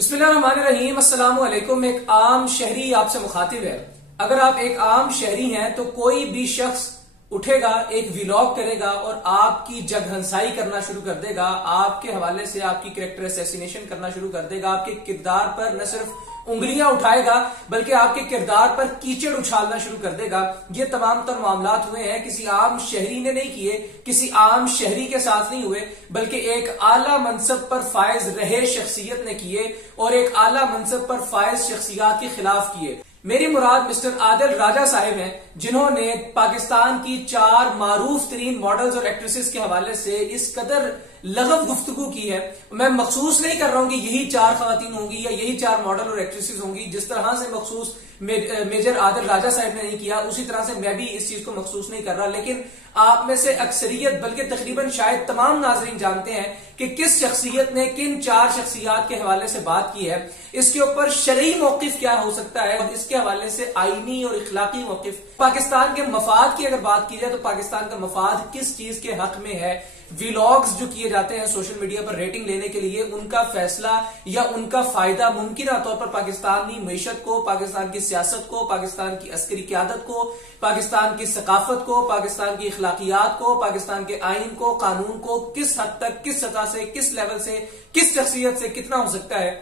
बिस्मिल्लाहिर्रहमानिर्रहीम। अस्सलामु अलैकुम। एक आम शहरी आपसे मुखातिब है। अगर आप एक आम शहरी हैं तो कोई भी शख्स उठेगा, एक व्लॉग करेगा और आपकी जगहंसाई करना शुरू कर देगा, आपके हवाले से आपकी कैरेक्टर असैसिनेशन करना शुरू कर देगा, आपके किरदार पर न सिर्फ उंगलियां उठाएगा बल्कि आपके किरदार पर कीचड़ उछालना शुरू कर देगा। ये तमाम तर मामलात हुए हैं, किसी आम शहरी ने नहीं किए, किसी आम शहरी के साथ नहीं हुए, बल्कि एक आला मनसब पर फायज रहे शख्सियत ने किए और एक आला मनसब पर फायज शख्सियात के खिलाफ किए। मेरी मुराद मिस्टर आदिल राजा साहिब हैं, जिन्होंने पाकिस्तान की 4 मारूफ तरीन मॉडल्स और एक्ट्रेसेस के हवाले से इस कदर लगव गुफ्तगू की है। मैं मखसूस नहीं कर रहा हूं कि यही 4 खवातीन होंगी या यही 4 मॉडल और एक्ट्रेसेस होंगी। जिस तरह से मखसूस मेजर आदिल राजा साहब ने नहीं किया, उसी तरह से मैं भी इस चीज को मखसूस नहीं कर रहा। लेकिन आप में से अक्सरियत बल्कि तकरीबन शायद तमाम नाजरीन जानते हैं कि किस शख्सियत ने किन 4 शख्सियात के हवाले से बात की है, इसके ऊपर शरई मौकिफ क्या हो सकता है और इसके हवाले से आईनी और इखलाकी मौकिफ। पाकिस्तान के मफाद की अगर बात की जाए तो पाकिस्तान का मफाद किस चीज के हक में है। व्लॉग्स जो किए जाते हैं सोशल मीडिया पर रेटिंग लेने के लिए, उनका फैसला या उनका फायदा मुमकिन तौर पर पाकिस्तानी मईशत को, पाकिस्तान की सियासत को, पाकिस्तान की अस्करी क्यादत को, पाकिस्तान की सकाफत को, पाकिस्तान की इखलाकियात को, पाकिस्तान के आइन को, कानून को किस हद तक, किस सतह से, किस लेवल से, किस शख्सियत से कितना हो सकता है,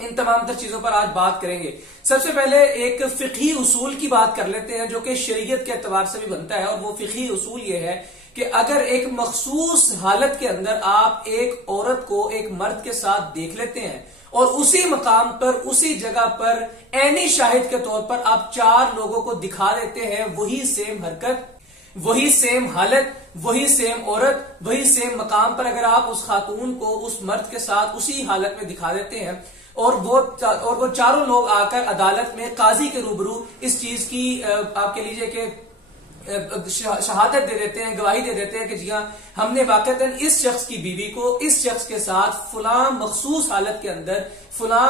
इन तमाम तर चीजों पर आज बात करेंगे। सबसे पहले एक फिक़ही उसूल की बात कर लेते हैं जो कि शरीयत के एतबार से भी बनता है, और वो फिक़ही उसूल ये है कि अगर एक मखसूस हालत के अंदर आप एक औरत को एक मर्द के साथ देख लेते हैं और उसी मकाम पर, उसी जगह पर ऐनी शाहिद के तौर पर आप 4 लोगों को दिखा देते हैं वही सेम हरकत, वही सेम हालत, वही सेम औरत, वही सेम मकाम पर अगर आप उस खातून को उस मर्द के साथ उसी हालत में दिखा देते हैं और वो चारों लोग आकर अदालत में काजी के रूबरू इस चीज की आप कह लीजिए कि शहादत दे देते हैं, गवाही दे देते हैं कि जी हाँ, हमने वाकईतन इस शख्स की बीवी को इस शख्स के साथ फलां मखसूस हालत के अंदर, फलां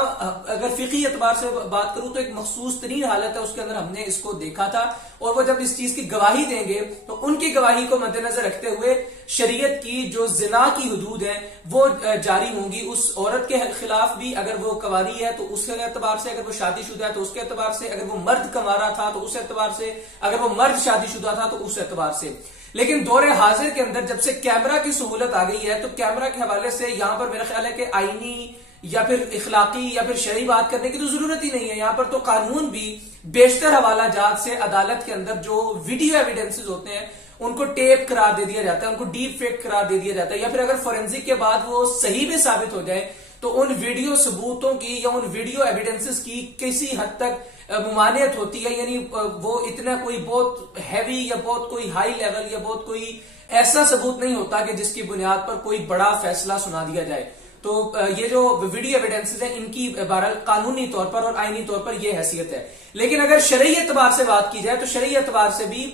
अगर फिक़ी एतबार से बात करूं तो एक मखसूस तरीन हालत है, उसके अंदर हमने इसको देखा था। और वो जब इस चीज की गवाही देंगे तो उनकी गवाही को मद्देनजर रखते हुए शरीयत की जो जिना की हुदूद है वो जारी होंगी उस औरत के खिलाफ भी, अगर वो कवारी है तो उसके एतबार से, अगर वो शादीशुदा है तो उसके एतबार से, अगर वो मर्द कवारा था तो उस एतबार से, अगर वो मर्द शादीशुदा था तो उस एतबार से। लेकिन दौरे हाजिर के अंदर जब से कैमरा की सहूलत आ गई है तो कैमरा के हवाले से यहां पर मेरा ख्याल है कि आईनी या फिर इखलाकी या फिर शरई बात करने की तो जरूरत ही नहीं है। यहां पर तो कानून भी बेशतर हवाला जात से अदालत के अंदर जो वीडियो एविडेंसेस होते हैं उनको टेप करार दे दिया जाता है, उनको डीप फेक करार दे दिया जाता है, या फिर अगर फोरेंसिक के बाद वो सही भी साबित हो जाए तो उन वीडियो सबूतों की या उन वीडियो एविडेंसेस की किसी हद तक मुमानियत होती है। यानी वो इतना कोई बहुत हैवी या बहुत कोई हाई लेवल या बहुत कोई ऐसा सबूत नहीं होता कि जिसकी बुनियाद पर कोई बड़ा फैसला सुना दिया जाए। तो ये जो वीडियो एविडेंसेस हैं इनकी बहरहाल कानूनी तौर पर और आईनी तौर पर यह हैसियत है। लेकिन अगर शरई एतबार से बात की जाए तो शरई एतबार से भी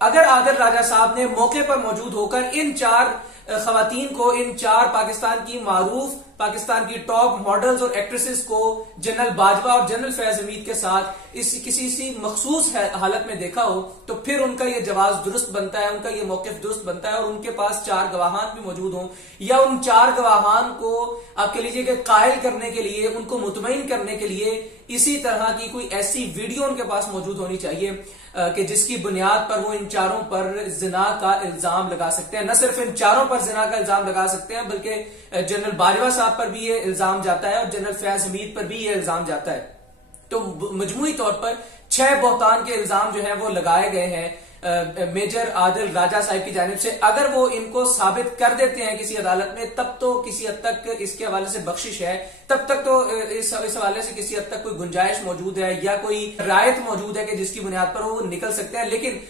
अगर आदिल राजा साहब ने मौके पर मौजूद होकर इन 4 खवातीन को, इन 4 पाकिस्तान की मारूफ, पाकिस्तान की टॉप मॉडल्स और एक्ट्रेसेस को जनरल बाजवा और जनरल फैज हमीद के साथ किसी सी मखसूस हालत में देखा हो तो फिर उनका ये जवाब दुरुस्त बनता है, उनका ये मौकिफ दुरुस्त बनता है। और उनके पास 4 गवाहान भी मौजूद हों या उन 4 गवाहान को आप कह लीजिए कि कायल करने के लिए, उनको मुतमईन करने के लिए इसी तरह की कोई ऐसी वीडियो उनके पास मौजूद होनी चाहिए कि जिसकी बुनियाद पर वो इन 4 पर जिना का इल्जाम लगा सकते हैं। न सिर्फ इन 4 पर जिना का इल्जाम लगा सकते हैं बल्कि जनरल बाजवा साहब पर भी ये इल्जाम जाता है और जनरल फैज हमीद पर भी ये इल्जाम जाता है। तो मजमूई तौर पर 6 बहतान के इल्जाम जो है वो लगाए गए हैं मेजर आदिल राजा साहब की जानिब से। अगर वो इनको साबित कर देते हैं किसी अदालत में तब तो किसी हद तक इसके हवाले से बख्शिश है, तब तक तो इस हवाले से किसी हद तक कोई गुंजाइश मौजूद है या कोई रायत मौजूद है कि जिसकी बुनियाद पर वो निकल सकते हैं। लेकिन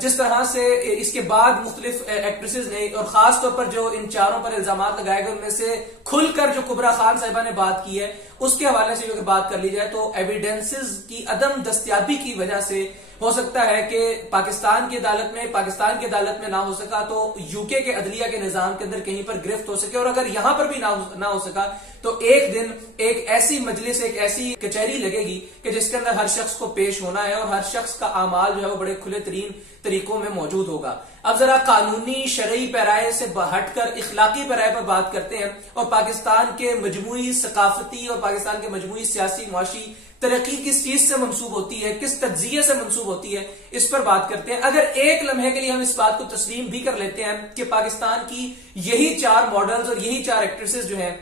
जिस तरह से इसके बाद मुख्तलिफ एक्ट्रेसेस ने और खास तौर पर जो इन 4 पर इल्जाम लगाए गए उनमें से खुलकर जो कुबरा खान साहिबा ने बात की है उसके हवाले से अगर बात कर ली जाए तो एविडेंसेस की अदम दस्तयाबी की वजह से हो सकता है कि पाकिस्तान की अदालत में ना हो सका तो यूके के अदलिया के निजाम के अंदर कहीं पर गिरफ्त हो सके, और अगर यहां पर भी ना हो सका तो एक दिन एक ऐसी मजलिस, एक ऐसी कचहरी लगेगी कि जिसके अंदर हर शख्स को पेश होना है और हर शख्स का अमाल जो है वो बड़े खुले तरीन तरीकों में मौजूद होगा। अब जरा कानूनी शरई पैराए से हटकर इखलाकी पैराए पर बात करते हैं और पाकिस्तान के मजमूई सकाफती और पाकिस्तान के मजमूई सियासी मुआशी तरक्की किस चीज से मंसूब होती है, किस तज्जिये से मंसूब होती है, इस पर बात करते हैं। अगर एक लम्हे के लिए हम इस बात को तस्लीम भी कर लेते हैं कि पाकिस्तान की यही 4 मॉडल्स और यही 4 एक्ट्रेसेस जो हैं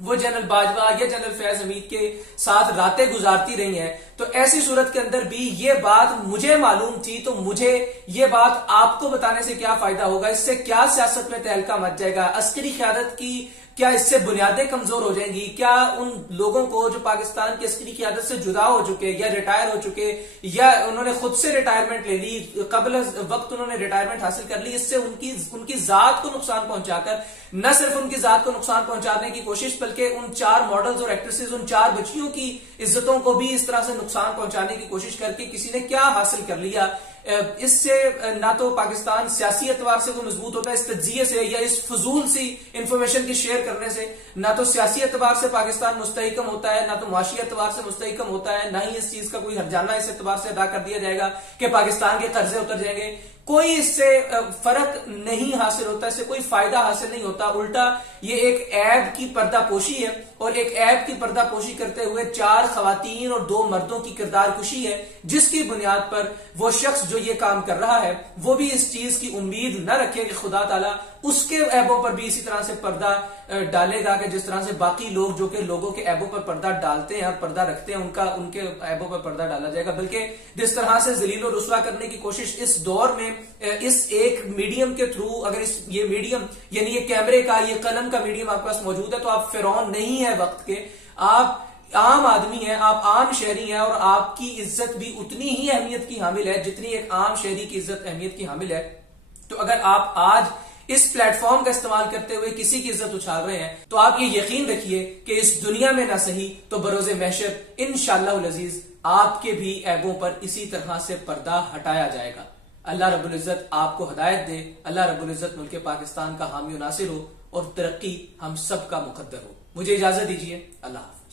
वो जनरल बाजवा या जनरल फैज हमीद के साथ रातें गुजारती रही हैं, तो ऐसी सूरत के अंदर भी ये बात मुझे मालूम थी, तो मुझे ये बात आपको बताने से क्या फायदा होगा, इससे क्या सियासत में तहलका मच जाएगा, अस्करी क़यादत की क्या इससे बुनियादें कमजोर हो जाएंगी, क्या उन लोगों को जो पाकिस्तान की अस्करी क़यादत से जुदा हो चुके या रिटायर हो चुके या उन्होंने खुद से रिटायरमेंट ले ली, कबल वक्त उन्होंने रिटायरमेंट हासिल कर ली, इससे उनकी जात को नुकसान पहुंचाकर न सिर्फ उनकी जात को नुकसान पहुंचाने की कोशिश बल्कि उन 4 मॉडल्स और एक्ट्रेसेस, उन 4 बच्चियों की इज्जतों को भी इस तरह से नुकसान पहुंचाने की कोशिश करके किसी ने क्या हासिल कर लिया। इससे ना तो पाकिस्तान सियासी एतबार से वो मजबूत होता है इस तज्जिये से या इस फजूल सी इंफॉर्मेशन की शेयर करने से, ना तो सियासी एतबार से पाकिस्तान मुस्तहकम होता है, ना तो मुआशी एतबार से मुस्तहकम होता है, ना ही इस चीज का कोई हर्जाना इस एतबार से अदा कर दिया जाएगा कि पाकिस्तान के कर्जे उतर जाएंगे। कोई इससे फर्क नहीं हासिल होता, इससे कोई फायदा हासिल नहीं होता, उल्टा ये एक ऐब की पर्दापोशी है और एक ऐब की पर्दापोशी करते हुए 4 खवातीन और 2 मर्दों की किरदार कुशी है, जिसकी बुनियाद पर वो शख्स जो ये काम कर रहा है वो भी इस चीज की उम्मीद न रखे कि खुदा ताला उसके ऐबों पर भी इसी तरह से पर्दा डालेगा कि जिस तरह से बाकी लोग जो कि लोगों के ऐबों पर पर्दा डालते हैं, पर्दा रखते हैं, उनके ऐबों पर पर्दा डाला जाएगा। बल्कि जिस तरह से जलील और रुस्वा करने की कोशिश इस दौर में इस एक मीडियम के थ्रू, अगर ये मीडियम यानी ये कैमरे का, ये कलम का मीडियम आपके पास मौजूद है, तो आप फिरौन नहीं है वक्त के, आप आम आदमी हैं, आप आम शहरी हैं और आपकी इज्जत भी उतनी ही अहमियत की हामिल है जितनी एक आम शहरी की इज्जत अहमियत की हामिल है। तो अगर आप आज इस प्लेटफॉर्म का इस्तेमाल करते हुए किसी की इज्जत उछाल रहे हैं तो आप ये यकीन रखिए कि इस दुनिया में ना सही तो बरोज़े महशर इंशाअल्लाह अज़ीज आपके भी ऐबों पर इसी तरह से पर्दा हटाया जाएगा। अल्लाह रब्बुल इज्जत आपको हदायत दे, अल्लाह रब्बुल इज्जत मुल्क पाकिस्तान का हामी और नासिर हो और तरक्की हम सब का मुकद्दर हो। मुझे इजाजत दीजिए, अल्लाह हाफ़िज़।